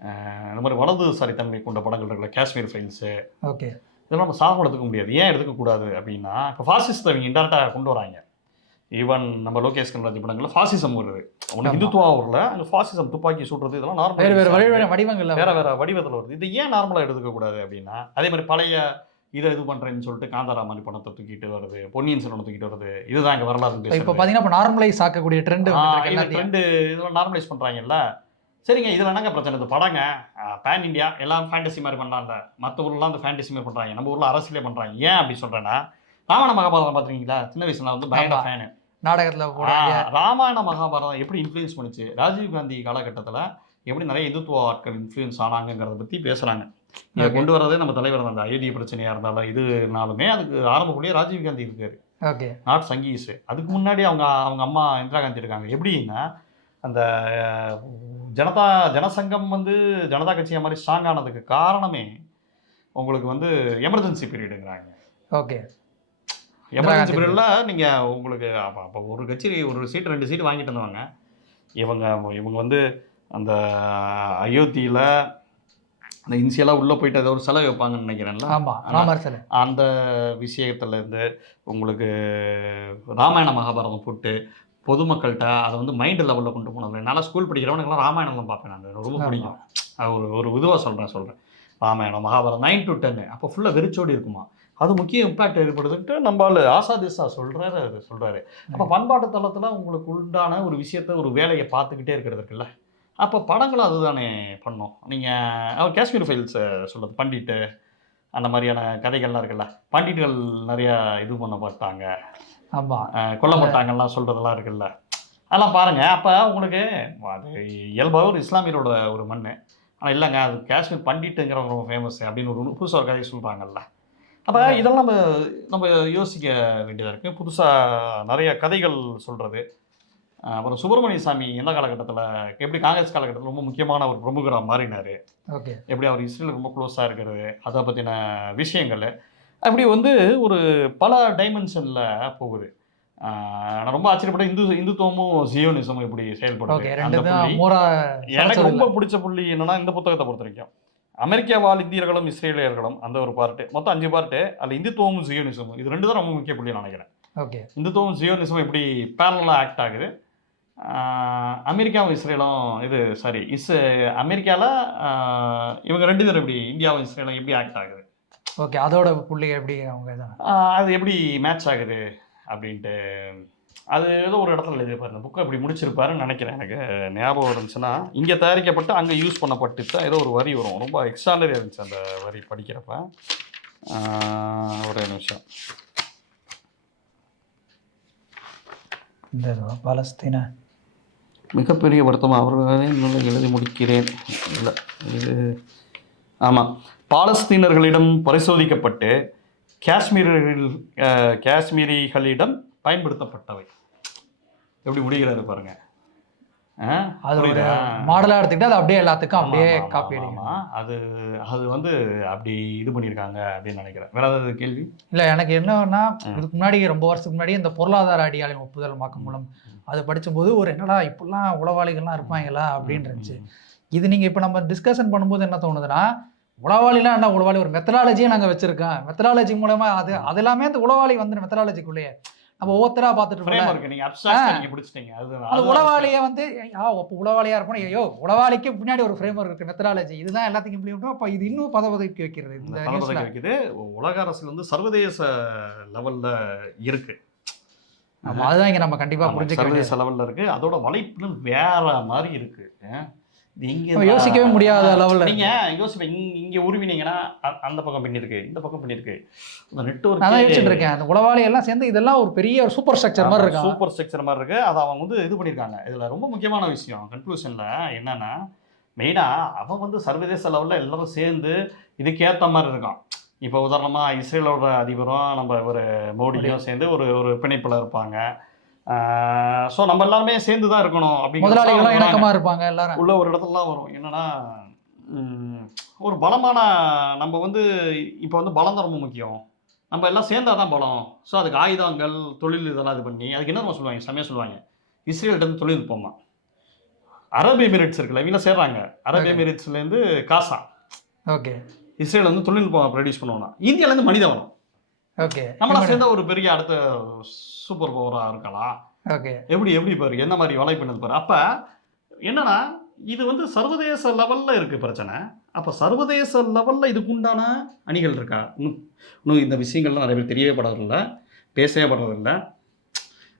அஹ், இந்த மாதிரி வலதுசாரித்தன்மை கொண்ட படங்கள் இருக்குல்ல காஷ்மீர் ஃபைல்ஸு ஓகே. இதெல்லாம் நம்ம சாதாரண எடுத்துக்க முடியாது. ஏன் எடுத்துக்கக்கூடாது அப்படின்னா இப்போ ஃபாசிஸ்ட் அவங்க இன்டெரக்டாக கொண்டு வராங்க. ஈவன் நம்ம லோகேஷ் கனராஜ் படங்கள்ல ஃபாசிசம் வருது. ஒன்று. இந்துத்துவா வருல அங்கே ஃபாசிசம் துப்பாக்கி சுடுறது இதெல்லாம் வேறு வேறு வழி நார்மல் வடிவங்கள்ல வேற வேற வடிவத்தில் வருது. இது ஏன் நார்மலாக எடுத்துக்க கூடாது அப்படின்னா அதே மாதிரி பழைய இதை இது பண்றேன்னு சொல்லிட்டு காந்தாரா மாதிரி பணத்தை தூக்கிட்டு வருது பொன்னியின் செல்வனை தூக்கிட்டு வருது இதுதான் இங்கே வரலாறு இப்போ பேசுறது. பாத்தீங்கன்னா இப்போ நார்மலைஸ் ஆக்கக்கூடிய ட்ரெண்ட் ட்ரெண்டு இதெல்லாம் நார்மலைஸ் பண்றாங்கல்ல. சரிங்க இதுல என்னங்க பிரச்சனை? இது படங்க பேன் இந்தியா எல்லாம் ஃபேண்டசி மாதிரி பண்ணலாம்ல மற்ற ஊர்லாம் அந்த ஃபேண்டசி மாதிரி பண்றாங்க. நம்ம ஊர்ல அரசியலே பண்றாங்க. ஏன் அப்படி சொல்றேன்னா ராமாயண மகாபாரதம் பாத்துருக்கீங்களா? சின்ன வயசுல நான் வந்து பயங்கர. ஃபேனு நாடகத்துல ராமாயண மகாபாரதம் எப்படி இன்ஃப்ளூயன்ஸ் பண்ணுச்சு? ராஜீவ் காந்தி காலகட்டத்துல எப்படி நிறைய இந்துத்துவ ஆட்கள் இன்ஃப்ளூயன்ஸ் ஆனாங்கிறத பத்தி பேசுறாங்க. இதை. கொண்டு வரதே நம்ம தலைவர் அந்த அயோத்திய பிரச்சனையா இருந்தாலும் இதுனாலுமே அதுக்கு ஆரம்பக்கூடிய ராஜீவ் காந்தி இருக்காரு. ஓகே. நாட் சங்கீஸ் அதுக்கு முன்னாடி அவங்க அவங்க அம்மா இந்திரா காந்தி இருக்காங்க. எப்படின்னா அந்த ஜனதா ஜனசங்கம் வந்து ஜனதா கட்சியை மாதிரி ஸ்ட்ராங் ஆனதுக்கு காரணமே உங்களுக்கு வந்து எமர்ஜென்சி பீரியடுங்கிறாங்க ஓகே. எமர்ஜென்சி பீரியட்ல நீங்க உங்களுக்கு அப்ப அப்ப ஒரு கட்சி ஒரு சீட் ரெண்டு சீட் வாங்கிட்டு இருந்தவங்க. இவங்க இவங்க வந்து அந்த அயோத்தியில அந்த இனிஷியலாக உள்ளே போயிட்டு ஏதோ ஒரு செலவு வைப்பாங்கன்னு நினைக்கிறேன்ல. ஆமா ராமர் சிலை. அந்த விஷயத்துல இருந்து உங்களுக்கு ராமாயண மகாபாரதம் போட்டு பொதுமக்கள்கிட்ட அதை வந்து மைண்ட் லெவலில் கொண்டு போனது என்னால் ஸ்கூல் படிக்கிறவனுக்குலாம் ராமாயணம்லாம் பார்ப்பேன் நான். ரொம்ப. பிடிக்கும். அது ஒரு ஒரு இதுவாக சொல்கிறேன் சொல்கிறேன் ராமாயணம் மகாபாரதம் நைன் டு டென்னு அப்போ ஃபுல்லாக வெறிச்சோடி இருக்குமா? அது முக்கிய இம்பாக்ட் ஏற்படுதுன்ட்டு நம்மளால் ஆசாதிசா சொல்கிறாரு அது சொல்கிறாரு அப்போ பண்பாட்டு தளத்தில் உங்களுக்கு உண்டான ஒரு விஷயத்த ஒரு வேலையை பார்த்துக்கிட்டே இருக்கிறது இருக்குல்ல? அப்போ படங்களும் அதுதானே பண்ணோம். நீங்கள் அவர் காஷ்மீர் ஃபைல்ஸ் சொல்கிறது பண்டிட்டு அந்த மாதிரியான கதைகள்லாம் இருக்குல்ல? பண்டிட்டுகள் நிறையா இது பண்ண பார்த்தாங்க ஆமா அஹ் கொல்லப்பட்டாங்கலாம் சொல்கிறதெல்லாம் இருக்குல்ல. அதெல்லாம் பாருங்கள் அப்போ உங்களுக்கு அது இயல்பாக ஒரு இஸ்லாமியரோட ஒரு மண் ஆனால் இல்லைங்க அது காஷ்மீர் பண்டிட்டுங்கிறவங்க ரொம்ப ஃபேமஸ் அப்படின்னு ஒரு புதுசாக ஒரு கதை சொல்கிறாங்கல்ல அப்போ இதெல்லாம் நம்ம நம்ம யோசிக்க வேண்டியதாக இருக்குது புதுசாக நிறைய கதைகள் சொல்கிறது அப்புறம் சுப்பிரமணிய சாமி எந்த காலகட்டத்தில் எப்படி காங்கிரஸ் காலகட்டத்தில் ரொம்ப முக்கியமான ஒரு பிரமுகராக மாறினார். ஓகே. எப்படி அவர் இஸ்ரேலுக்கு ரொம்ப க்ளோஸாக இருக்கிறது அதை பற்றின விஷயங்கள். அப்படி வந்து ஒரு பல டைமென்ஷனில் போகுது. நான் ரொம்ப ஆச்சரியப்பட்ட இந்து இந்துத்துவமும் ஜியோனிசமும் இப்படி செயல்படுது. எனக்கு ரொம்ப பிடிச்ச புள்ளி என்னன்னா இந்த புத்தகத்தை பொறுத்த வரைக்கும். அமெரிக்கா வாழ் இந்தியர்களும் இஸ்ரேலியர்களும் அந்த ஒரு பார்ட்டு மொத்தம் அஞ்சு பார்ட்டு அதில் இந்துத்துவமும் ஜியோனிசமும் இது ரெண்டு தான் ரொம்ப முக்கிய புள்ளி நான் நினைக்கிறேன். ஓகே. இந்துத்துவம் ஜியோனிசம் எப்படி பேரலாக ஆக்ட் ஆகுது. அமெரிக்காவும் இஸ்ரேலும் இது சாரி இஸ் அமெரிக்காவில் இவங்க ரெண்டு பேரும் எப்படி இந்தியாவும் இஸ்ரேலும் எப்படி ஆக்ட் ஆகுது. ஓகே அதோட புள்ளி எப்படி அவங்க அது எப்படி மேட்ச் ஆகுது அப்படின்ட்டு அது ஏதோ ஒரு இடத்துல எழுதியிருப்பாரு. இந்த புக்கை இப்படி முடிச்சிருப்பாருன்னு நினைக்கிறேன் எனக்கு. ஞாபகம் இருந்துச்சுன்னா இங்கே தயாரிக்கப்பட்டு அங்கே யூஸ் பண்ணப்பட்டு தான் ஏதோ ஒரு வரி வரும். ரொம்ப எக்ஸ்ட்ரானரியாக இருந்துச்சு அந்த வரி படிக்கிறப்ப. ஒரே நிமிஷம். இந்த? பாலஸ்தீன. மிகப்பெரிய வருத்தம் அவர்களே இன்னும் எழுதி முடிக்கிறேன். இல்லை இது ஆமாம் பாலஸ்தீனர்களிடம் பரிசோதிக்கப்பட்டு காஷ்மீரில் காஷ்மீரிகளிடம் பயன்படுத்தப்பட்டவை. எப்படி முடிகிறாரு பாருங்க. அது? மாடலாக எடுத்துக்கிட்டு அது அப்படியே எல்லாத்துக்கும் அப்படியே காப்பி ஆமா. அது அது வந்து அப்படி இது பண்ணியிருக்காங்க அப்படின்னு நினைக்கிறேன். வேற ஏதாவது கேள்வி? இல்லை எனக்கு என்னன்னா. இதுக்கு முன்னாடி ரொம்ப வருஷத்துக்கு முன்னாடி இந்த பொருளாதார அடியாளின் ஒப்புதல் வாக்குமூலம் அது படிச்சபோது ஒரு என்னடா இப்படிலாம் உளவாளிகள்லாம் இருப்பாங்களா அப்படின்னு இருந்துச்சு. இது நீங்கள் இப்போ நம்ம டிஸ்கஷன் பண்ணும்போது என்ன தோணுதுன்னா உளவாளிலாம் என்ன உளவாளி ஒரு மெத்தடாலஜியை நாங்கள் வச்சுருக்கோம். மெத்தடாலஜி மூலமா அது அது எல்லாமே அந்த உளவாளி வந்து மெத்தடாலஜிக்குள்ளேயே நம்ம ஒவ்வொருத்தரா பார்த்துட்டு அது உளவாளியை வந்து ஆ அப்போ உளவாளியா இருக்கணும் ஐயோ உளவாளிக்கு பின்னாடி ஒரு ஃப்ரேம் இருக்கு மெத்தடாலஜி இதுதான் எல்லாத்துக்கும் இம்ப்ளிமெண்ட் அப்போ இது இன்னும் பதவதைக்கு வைக்கிறது இந்த வைக்குது உலக அரசியல் வந்து சர்வதேச லெவல்ல இருக்கு. அதுதான் இங்க நம்ம கண்டிப்பா புரிஞ்சுக்க சர்வதேச லெவல்ல இருக்கு. அதோட வலைப்பின்னல் வேற மாதிரி இருக்கு. நம்ம யோசிக்கவே முடியாத லெவல்ல நீங்க யோசிப்பீங்க இங்க- இங்க உருவினீங்கன்னா அந்த பக்கம் பின்னிருக்கு இந்த பக்கம் பின்னிருக்கு இந்த நான் தான் யோசிச்சுட்டு இருக்கேன். அந்த உளவாளி எல்லாம் சேர்ந்து இதெல்லாம் ஒரு பெரிய ஒரு சூப்பர் ஸ்ட்ரக்சர் மாதிரி இருக்காங்க. சூப்பர் ஸ்ட்ரக்சர் மாதிரி இருக்கு. அதை அவங்க வந்து இது பண்ணியிருக்காங்க. இதுல ரொம்ப முக்கியமான விஷயம் கன்க்ளூஷன்ல என்னன்னா மெயினா அவன் வந்து சர்வதேச லெவல்ல எல்லாரும் சேர்ந்து இதுக்கேத்த மாதிரி இருக்கான். இப்போ உதாரணமா இஸ்ரேலோட அதிபரும் நம்ம ஒரு மோடியும் சேர்ந்து ஒரு ஒரு பிணைப்புல இருப்பாங்க. ஸோ நம்ம எல்லாருமே சேர்ந்து தான் இருக்கணும் முதலாளிகளும் அப்படிங்கிற இணக்கமா இருப்பாங்க எல்லாரும். உள்ள ஒரு இடத்துலலாம் வரும். என்னன்னா ஒரு பலமான நம்ம வந்து இப்போ வந்து பலம் தான் ரொம்ப முக்கியம். நம்ம எல்லாம் சேர்ந்தா தான் பலம். ஸோ அதுக்கு ஆயுதங்கள் தொழில் இதெல்லாம் இது பண்ணி அதுக்கு என்ன சொல்லுவாங்க? செம்மையாக சொல்லுவாங்க. இஸ்ரேல்கிட்ட இருந்து தொழில்நுட்பமா அரபு எமிரேட்ஸ் இருக்குல்ல இவங்க சேர்றாங்க. அரபு. எமிரேட்ஸ்லேருந்து காசா. ஓகே. இஸ்ரேல் வந்து தொழில்நுட்பம் ப்ரொடியூஸ் பண்ணுவோம்னா இந்தியாவிலேருந்து மனித வளம். ஓகே. நம்மளா சேர்ந்தா ஒரு பெரிய அடுத்த சூப்பர் பவராக இருக்கலாம். ஓகே. எப்படி எப்படி பாரு? என்ன மாதிரி வலைப்பின்னல் பாரு? அப்ப என்னன்னா இது வந்து சர்வதேச லெவல்ல இருக்கு பிரச்சனை. அப்ப சர்வதேச லெவல்ல இதுக்குண்டான அணிகள் இருக்கா? இன்னும் இன்னும் இந்த விஷயங்கள்லாம் நிறைய பேர் தெரியவே படுறதில்ல பேசவே படுறதில்ல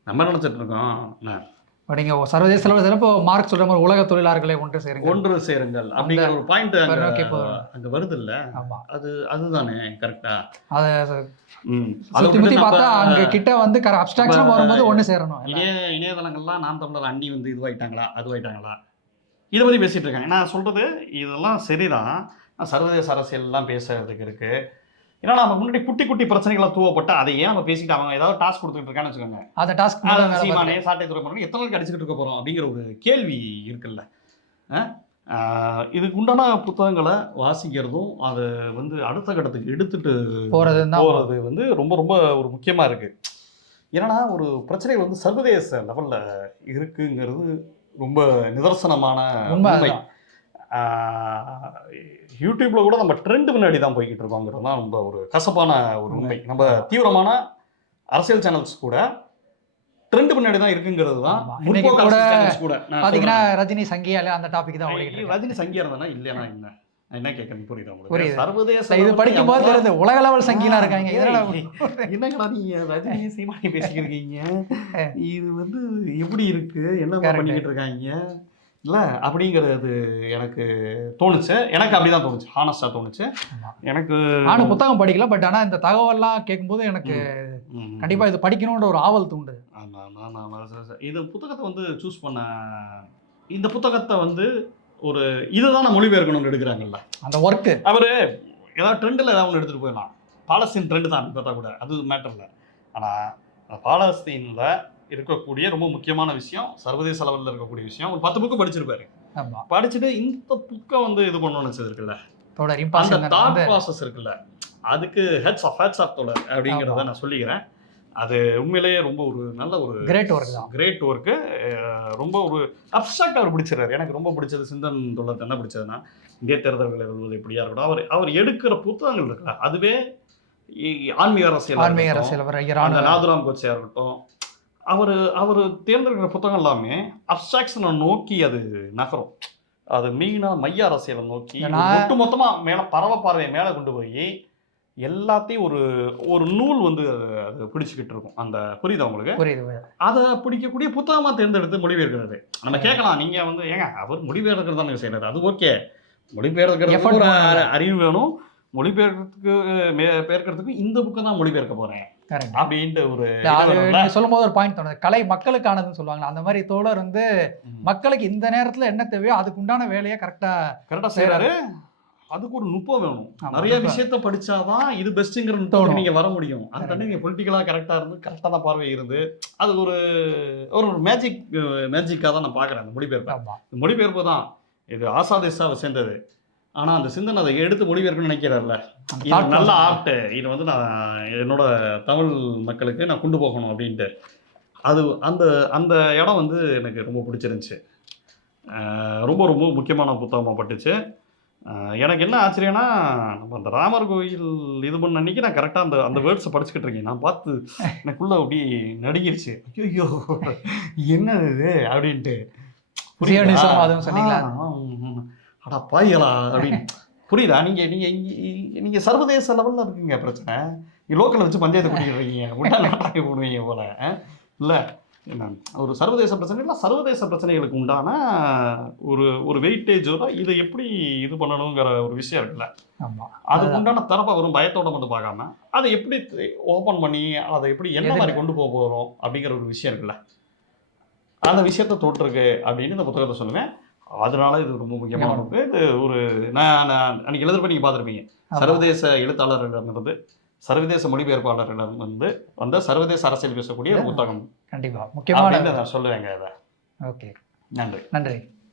நம்ம நினைச்சிட்டு இருக்கோம் என்ன, இப்போ நீங்க சர்வதேச அளவில் இப்போ மார்க் சொல்ற மாதிரி உலக தொழிலாளர்களை ஒன்று சேருங்க ஒன்று சேருங்கள். அப்படிங்கிற ஒரு பாயிண்ட் அங்க. அங்க வருது இல்ல ஆமா. அது அதுதானே கரெக்டா அதை சுத்தி முத்தி பார்த்தா அங்க கிட்ட வந்து அப்டிராக்ஷன் நம்ம- வரும்போது ஒண்ணு சேரணும். இணைய இணையதளங்கள்லாம் நாம் தமிழர் அண்ணி வந்து இதுவாயிட்டாங்களா அதுவாயிட்டாங்களா இதை பற்றி பேசிட்டு இருக்காங்க நான் சொல்றது இதெல்லாம் சரிதான். நான் சர்வதேச அரசியல்லாம் பேசுறதுக்கு இருக்கு. ஏன்னா நம்ம முன்னாடி குட்டி குட்டி பிரச்சனைகளை தூவப்பட்டு அதை ஏன் நம்ம பேசிட்டு அவங்க ஏதாவது டாஸ்க் கொடுத்துட்டு இருக்கான்னு வச்சுக்கோங்க. அந்த டாஸ்க் சீமானே சாட்டை துறை எத்தனை நாளைக்கு அடிச்சுக்கிட்டு இருக்க போறோம் அப்படிங்கிற ஒரு கேள்வி இருக்குல்ல. இதுக்கு உண்டான புத்தகங்களை வாசிக்கிறதும் அதை வந்து அடுத்த கட்டத்துக்கு எடுத்துட்டு போறது தான் போறது வந்து ரொம்ப ரொம்ப ஒரு முக்கியமா இருக்கு. ஏன்னா ஒரு பிரச்சனைகள் வந்து சர்வதேச லெவல்ல இருக்குங்கிறது ரொம்ப நிதர்சனமான உண்மை யூடியூப்ல கூட நம்ம ட்ரெண்ட் முன்னாடி தான் போய்கிட்டு இருக்கோங்கிறது தான் ரொம்ப ஒரு கசப்பான ஒரு உண்மை. நம்ம தீவிரமான அரசியல் சேனல்ஸ் கூட ட்ரெண்ட் முன்னாடி தான் இருக்குங்கிறது தான் கூட பாத்தீங்கன்னா ரஜினி சங்கியால அந்த டாபிக் தான். ரஜினி சங்கியா இருந்தா இல்லையா என்ன? நான் என்ன புரியுதா உங்களுக்கு. சர்வதேச இது level படிக்கும் போது எவ்வளவு- தெரியுது உலக லெவல் சங்கினா இருக்காங்க. என்னங்கடா நீங்க ரஜினி [laughs] சீமானி பேசிக்கிறீங்க இது வந்து எப்படி இருக்கு? என்ன. பண்ணிக்கிட்டு இருக்காங்க? இல்ல அப்படிங்கிறது எனக்கு தோணுச்சு. எனக்கு அப்படிதான் தோணுச்சு. ஹானஸ்டா தோணுச்சு. எனக்கு நானும் புத்தகம் படிக்கல பட் ஆனா இந்த தகவல்லாம் கேட்கும்போது எனக்கு ம், கண்டிப்பா இது படிக்கணும்ன்ற ஒரு ஆவல் சரி. இந்த புத்தகத்தை வந்து சூஸ் பண்ண இந்த புத்தகத்தை வந்து ஒரு இதுதான் நான் மொழிபெயர்க்கணும்னு எடுக்கிறாங்கல்ல. அந்த ஒர்க்கு அவரு ஏதாவது ட்ரெண்டில் ஏதாவது ஒன்று எடுத்துகிட்டு போயிடலாம். பாலஸ்தீன் ட்ரெண்டு தான் அப்படி பார்த்தா கூட. அது மேட்டர் இல்லை ஆனால் பாலஸ்தீனில் இருக்கக்கூடிய ரொம்ப முக்கியமான விஷயம் சர்வதேச லெவலில் இருக்கக்கூடிய விஷயம். ஒரு பத்து புக்கு படிச்சிருப்பாரு. படிச்சுட்டு இந்த புக்கை வந்து இது பண்ணணும்னு வச்சது இருக்குல்ல? தொடர் அந்த தாட் ப்ராசஸ் இருக்குல்ல? அதுக்கு ஹெட்ஸ் ஆஃப் ஹெட்ஸ் ஆஃப் தொடர் அப்படிங்கிறத. நான் சொல்லிக்கிறேன். அது உண்மையிலேயே ரொம்ப ஒரு நல்ல ஒரு கிரேட் ஒர்க் தான். கிரேட் ஒர்க்கு ரொம்ப ஒரு அப்சாக்ட் அவர் பிடிச்சிருக்காரு எனக்கு ரொம்ப பிடிச்சது சிந்தன் தொழில் என்ன பிடிச்சதுன்னா இந்திய தேர்தல்கள் எழுதுவது எப்படியா இருக்கட்டும். அவர் அவர் எடுக்கிற புத்தகங்கள் இருக்குல்ல அதுவே ஆன்மீக அரசியல் ஆன்மீக அரசியல் நாதுராம் கோட்சையா இருக்கட்டும். அவர் அவர் தேர்ந்தெடுக்கிற புத்தகம் எல்லாமே அப்சாக்ஷனை நோக்கி அது நகரும். அது மெயினாக மைய அரசியலை நோக்கி ஒட்டு மொத்தமா மேல பரவ பார்வையை மேல கொண்டு போய் எல்லாத்தையும் ஒரு ஒரு நூல் வந்து அது பிடிச்சிக்கிட்டு இருக்கும். அந்த புரியுதா உங்களுக்கு? புரியுது புரியுது. அதை பிடிக்கக்கூடிய புத்தகமா தேர்ந்தெடுத்து மொழிபெயர்க்கிறது நம்ம கேட்கலாம். நீங்க வந்து ஏங்க அவர் மொழிபெயர்க்கிறது தான் செய்யறாரு அது ஓகே. மொழிபெயர்க்கிறது அறிவு வேணும். மொழிபெயர்க்கிறதுக்கு மே- பெயர்க்கிறதுக்கு இந்த புக்கை தான் மொழிபெயர்க்க போறேன். அப்படின்ட்டு ஒரு சொல்லும் போது ஒரு பாயிண்ட் தோணுது. கலை மக்களுக்கானதுன்னு சொல்லுவாங்க அந்த மாதிரி தோழர் வந்து. மக்களுக்கு இந்த நேரத்துல என்ன தேவையோ அதுக்கு உண்டான வேலையை கரெக்டா கரெக்டா செய்யறாரு அதுக்கு ஒரு நுட்பம் வேணும். நிறைய நுட்பம். விஷயத்த படிச்சாதான் இது பெஸ்ட்ங்கிற தோணும். நுட்பத்துக்கு நீங்க வர முடியும். அந்த தண்ணி நீங்க பொலிட்டிக்கலா கரெக்டா இருந்து கரெக்டான பார்வை இருந்து அது ஒரு ஒரு மேஜிக் மேஜிக்காக தான் நான் பார்க்குறேன் அந்த மொழிபெயர்ப்பை. மொழிபெயர்ப்பு தான் இது ஆசாதிசாவை சேர்ந்தது. ஆனா அந்த சிந்தனை அதை எடுத்து மொழிபெயர்க்கணும்னு நினைக்கிறார்ல. இது நல்ல. ஆர்ட் இது வந்து நான் என்னோட தமிழ் மக்களுக்கு நான் கொண்டு போகணும் அப்படின்ட்டு. அது அந்த அந்த இடம் வந்து எனக்கு ரொம்ப பிடிச்சிருந்துச்சு. ரொம்ப ரொம்ப முக்கியமான புத்தகமாக பட்டுச்சு. எனக்கு என்ன ஆச்சரியம்னா நம்ம அந்த ராமர் கோயில் இது பண்ண அன்னைக்கு நான் கரெக்டாக அந்த அந்த வேர்ட்ஸை படிச்சுக்கிட்டு இருக்கேன். நான் பார்த்து எனக்குள்ள அப்படி நடுங்கிருச்சு. ஐயோ என்னது இது? அப்படின்ட்டு. புரியுதா? சொன்னீங்களா? அடா பாய்களா அப்படின்னு. புரியுதா? நீங்க நீங்க இங்க- நீங்க சர்வதேச லெவல்ல இருக்குங்க பிரச்சனை. நீங்க லோக்கல்ல வச்சு பஞ்சாயத்து கூட்டிடுறீங்க நாட்டாக போடுவீங்க போல? இல்ல என்ன ஒரு சர்வதேச பிரச்சனை இல்லை சர்வதேச பிரச்சனைகளுக்கு உண்டான ஒரு ஒரு வெயிட்டேஜோட இதை எப்படி இது பண்ணணுங்கிற ஒரு விஷயம் இருக்குல்ல. ஆமா. அதுக்கு உண்டான தரப்பை வரும் பயத்தோட மட்டும் பார்க்காம அதை எப்படி ஓபன் பண்ணி அதை எப்படி என்ன மாதிரி கொண்டு போக போறோம் அப்படிங்கிற ஒரு விஷயம் இருக்குல்ல. அந்த விஷயத்த தொட்டிருக்கு அப்படின்னு இந்த புத்தகத்தை சொல்லுவேன். அதனால இது ரொம்ப முக்கியமான இது ஒரு நான் நான் அன்னைக்கு எழுதுறப்ப நீங்க பார்த்துருப்பீங்க. ஆமா. சர்வதேச எழுத்தாளர்களிடமிருந்து சர்வதேச மொழிபெயர்ப்பாளர்களிடம் வந்து வந்த சர்வதேச அரசியல் பேசக்கூடிய ஒரு புத்தகம். கண்டிப்பா. முக்கியமான நான் சொல்லுவேங்க அதை ஓகே. நன்றி. நன்றி.